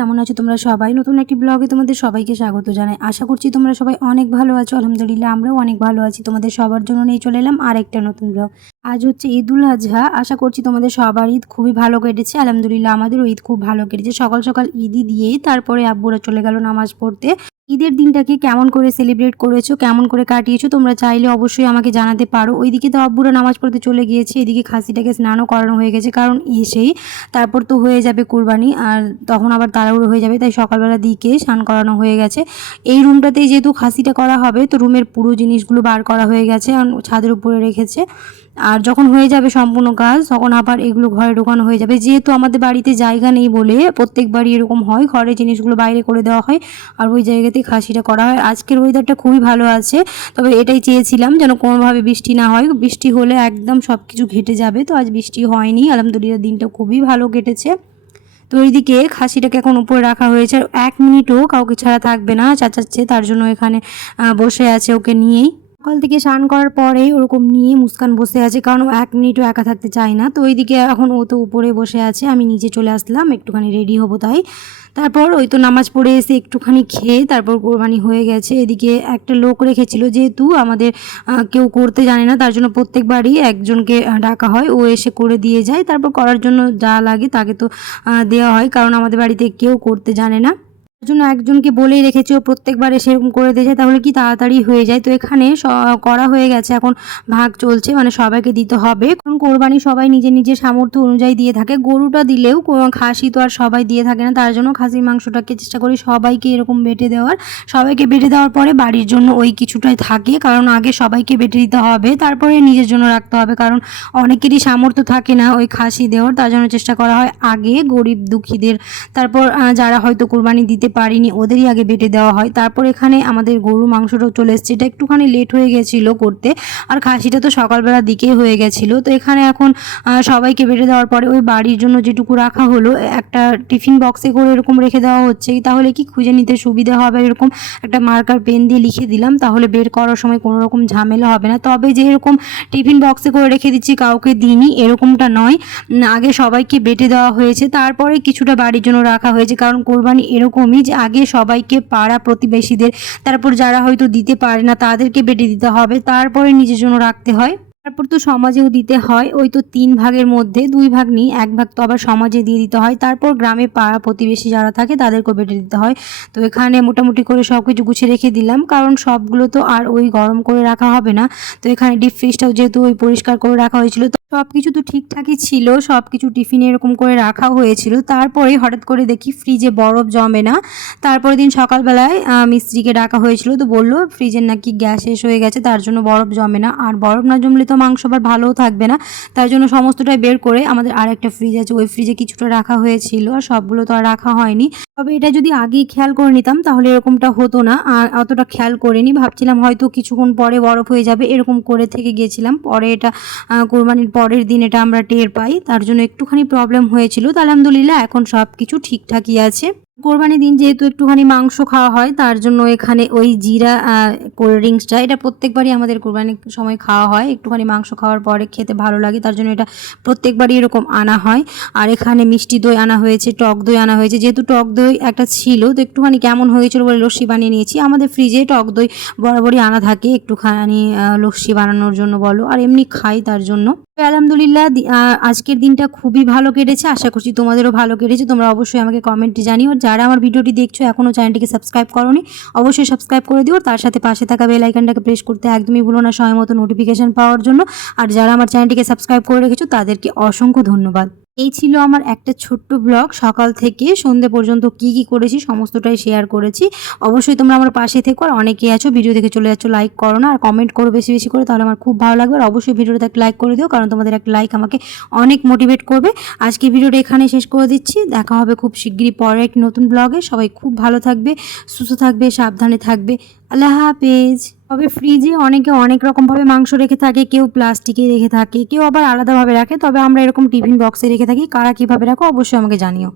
কেমন আছো তোমরা সবাই? নতুন একটি ব্লগে তোমাদের সবাইকে স্বাগত জানাই। আশা করছি তোমরা সবাই অনেক ভালো আছো। আলহামদুলিল্লাহ আমরাও অনেক ভালো আছি। তোমাদের সবার জন্য নিয়ে চলে এলাম আর একটা নতুন ব্লগ। আজ হচ্ছে ঈদুল আজহা। আশা করছি তোমাদের সবার ঈদ খুবই ভালো কেটেছে। আলহামদুলিল্লাহ আমাদেরও ঈদ খুব ভালো কেটেছে। সকাল সকাল ঈদই দিয়েই তারপরে আব্বুরা চলে গেল নামাজ পড়তে। ঈদের দিনটাকে কেমন করে সেলিব্রেট করেছো, কেমন করে কাটিয়েছো তোমরা চাইলে অবশ্যই আমাকে জানাতে পারো। ওইদিকে তো আব্বুরা নামাজ পড়তে চলে গিয়েছে, এদিকে খাসিটাকে স্নানও করানো হয়ে গেছে, কারণ এসেই তারপর তো হয়ে যাবে কুরবানি, আর তখন আবার তাড়াহুড়ো হয়ে যাবে, তাই সকালবেলা দিকে স্নান করানো হয়ে গেছে। এই রুমটাতেই যেহেতু খাসিটা করা হবে, তো রুমের পুরো জিনিসগুলো বার করা হয়ে গেছে, ছাদের উপরে রেখেছে। আর যখন হয়ে যাবে সম্পূর্ণ কাজ তখন আবার এগুলো ঘরে ঢোকানো হয়ে যাবে। যেহেতু আমাদের বাড়িতে জায়গা নেই বলে প্রত্যেকবারই এরকম হয়, ঘরে জিনিসগুলো বাইরে করে দেওয়া হয় আর ওই জায়গাতেই খাসিটা করা হয়। আজকের ওয়েদারটা খুবই ভালো আছে, তবে এটাই চেয়েছিলাম যেন কোনোভাবে বৃষ্টি না হয়। বৃষ্টি হলে একদম সব কিছু ঘেটে যাবে, তো আজ বৃষ্টি হয়নি। আলহামদুলিল্লাহ দিনটা খুবই ভালো কেটেছে। তো এইদিকে খাসিটাকে এখন উপরে রাখা হয়েছে, আর 1 মিনিটও কাউকে ছাড়া থাকবে না, চাচাচ্ছে, তার জন্য এখানে বসে আছে ওকে নিয়েই। সকাল থেকে স্নান করার পরে ওরকম নিয়ে মুস্কান বসে আছে, কারণ ও 1 মিনিটও একা থাকতে চায় না। তো ওইদিকে এখন ও তো উপরে বসে আছে, আমি নিচে চলে আসলাম একটুখানি রেডি হবো তাই। তারপর ওই তো নামাজ পড়ে এসে একটুখানি খেয়ে তারপর কোরবানি হয়ে গেছে। এদিকে একটা লোক রেখেছিল, যেহেতু আমাদের কেউ করতে জানে না, তার জন্য প্রত্যেকবারই একজনকে ডাকা হয়, ও এসে করে দিয়ে যায়। তারপর করার জন্য যা লাগে তাকে তো দেওয়া হয়, কারণ আমাদের বাড়িতে কেউ করতে জানে না, তার জন্য একজনকে বলেই রেখেছি, ও প্রত্যেকবারে সেরকম করে দিয়ে যায়, তাহলে কি তাড়াতাড়ি হয়ে যায়। তো এখানে করা হয়ে গেছে, এখন ভাগ চলছে, মানে সবাইকে দিতে হবে, কারণ কোরবানি সবাই নিজের নিজের সামর্থ্য অনুযায়ী দিয়ে থাকে। গরুটা দিলেও খাসি তো আর সবাই দিয়ে থাকে না, তার জন্য খাসির মাংসটাকে চেষ্টা করি সবাইকে এরকম বেটে দেওয়ার। সবাইকে বেটে দেওয়ার পরে বাড়ির জন্য ওই কিছুটাই থাকে, কারণ আগে সবাইকে বেটে দিতে হবে, তারপরে নিজের জন্য রাখতে হবে, কারণ অনেকেরই সামর্থ্য থাকে না ওই খাসি দেওয়ার, তার জন্য চেষ্টা করা হয় আগে গরিব দুঃখীদের, তারপর যারা হয়তো কোরবানি দিতে পারিনি ওদেরই আগে বেটে দেওয়া হয়। তারপর এখানে আমাদের গরু মাংসটাও চলে এসেছে, এটা একটুখানি লেট হয়ে গেছিলো করতে, আর খাসিটা তো সকালবেলা দিকেই হয়ে গেছিলো। তো এখানে এখন সবাইকে বেটে দেওয়ার পরে ওই বাড়ির জন্য যেটুকু রাখা হলো একটা টিফিন বক্সে করে এরকম রেখে দেওয়া হচ্ছে, তাহলে কি খুঁজে নিতে সুবিধা হবে। এরকম একটা মার্কার পেন দিয়ে লিখে দিলাম, তাহলে বের করার সময় কোনো রকম ঝামেলা হবে না। তবে যে এরকম টিফিন বক্সে করে রেখে দিচ্ছি কাউকে দিইনি এরকমটা নয়, আগে সবাইকে বেটে দেওয়া হয়েছে, তারপরে কিছুটা বাড়ির জন্য রাখা হয়েছে, কারণ কোরবানি এরকমই যে আগে সবাইকে পাড়া প্রতিবেশীদের, তারপর যারা হয়তো দিতে পারে না তাদেরকে বেটে দিতে হবে, তারপরে নিজের জন্য রাখতে হয়। তারপর তো সমাজেও দিতে হয়, ওই তো 3 ভাগের মধ্যে 2 ভাগ নিই, 1 ভাগ তো আবার সমাজে দিয়ে দিতে হয়, তারপর গ্রামে পাড়া প্রতিবেশী যারা থাকে তাদেরকেও বেটে দিতে হয়। তো এখানে মোটামুটি করে সব কিছু গুছিয়ে রেখে দিলাম, কারণ সবগুলো তো আর ওই গরম করে রাখা হবে না। তো এখানে ডিপ ফ্রিজটাও যেহেতু ওই পরিষ্কার করে রাখা হয়েছিল, তো সব কিছু তো ঠিকঠাকই ছিল, সব কিছু টিফিনে এরকম করে রাখা হয়েছিল। তারপরে হঠাৎ করে দেখি ফ্রিজে বরফ জমে না। তারপরের দিন সকালবেলায় মিস্ত্রিকে ডাকা হয়েছিল, তো বললো ফ্রিজের নাকি গ্যাস শেষ হয়ে গেছে, তার জন্য বরফ জমে না, আর বরফ না জমলে তো মাংস আবার ভালোও থাকবে না। তার জন্য সমস্তটাই বের করে আমাদের আর একটা ফ্রিজ আছে, ওই ফ্রিজে কিছুটা রাখা হয়েছিল, আর সবগুলো তো আর রাখা হয়নি। তবে এটা যদি আগেই খেয়াল করে নিতাম তাহলে এরকমটা হতো না, আর অতটা খেয়াল করিনি, ভাবছিলাম হয়তো কিছুক্ষণ পরে বরফ হয়ে যাবে, এরকম করে থেকে গিয়েছিলাম। পরে এটা কোরবানির পরের দিন এটা আমরা টের পাই, তার জন্য একটুখানি প্রবলেম হয়েছিল। তো আলহামদুলিল্লাহ এখন সব কিছু ঠিকঠাকই আছে। কোরবানির দিন যেহেতু একটুখানি মাংস খাওয়া হয়, তার জন্য এখানে ওই জিরা কোল্ড ড্রিঙ্কসটা, এটা প্রত্যেকবারই আমাদের কোরবানির সময় খাওয়া হয়, একটুখানি মাংস খাওয়ার পরে খেতে ভালো লাগে, তার জন্য এটা প্রত্যেকবারই এরকম আনা হয়। আর এখানে মিষ্টি দই আনা হয়েছে, টক দই আনা হয়েছে, যেহেতু টক দই একটা ছিল তো একটুখানি কেমন হয়েছিল বলে লস্যি বানিয়ে নিয়েছি। আমাদের ফ্রিজে টক দই বরাবরই আনা থাকে, একটুখানি লস্যি বানানোর জন্য বলো, আর এমনি খাই তার জন্য। আলহামদুলিল্লাহ আজকের দিনটা খুবই ভালো কেটেছে, আশা করছি তোমাদেরও ভালো কেটেছে। তোমরা অবশ্যই আমাকে কমেন্টে জানিও, যারা আমার ভিডিওটি দেখছো এখনও চ্যানেলটিকে সাবস্ক্রাইব করোনি অবশ্যই সাবস্ক্রাইব করে দিও, তার সাথে পাশে থাকা বেল আইকনটাকে প্রেস করতে একদমই ভুলো না সময় মতো নোটিফিকেশন পাওয়ার জন্য। আর যারা আমার চ্যানেলটিকে সাবস্ক্রাইব করে রেখেছো তাদেরকে অসংখ্য ধন্যবাদ। এই ছিল আমার একটা ছোট্ট ব্লগ, সকাল থেকে সন্ধ্যে পর্যন্ত কি কি করেছি সমস্তটাই শেয়ার করেছি। অবশ্যই তোমরা আমার পাশে থেকো, আর অনেকেই আছো ভিডিও দেখে চলে যাচ্ছ লাইক করো না, আর কমেন্ট করো বেশি বেশি করে, তাহলে আমার খুব ভালো লাগবে। আর অবশ্যই ভিডিওটা একটা লাইক করে দিও, কারণ তোমাদের একটা লাইক আমাকে অনেক মোটিভেট করবে। আজকে ভিডিওটা এখানে শেষ করে দিচ্ছি, দেখা হবে খুব শিগগিরই পরে একটি নতুন ব্লগে। সবাই খুব ভালো থাকবে, সুস্থ থাকবে, সাবধানে থাকবে। আল্লাহ হাফেজ। তবে ফ্রিজে অনেকে অনেক রকমভাবে মাংস রেখে থাকে, কেউ প্লাস্টিকে রেখে থাকে, কেউ আবার আলাদাভাবে রাখে, তবে আমরা এরকম টিফিন বক্সে রেখে থাকি। কারা কীভাবে রাখো অবশ্যই আমাকে জানিও।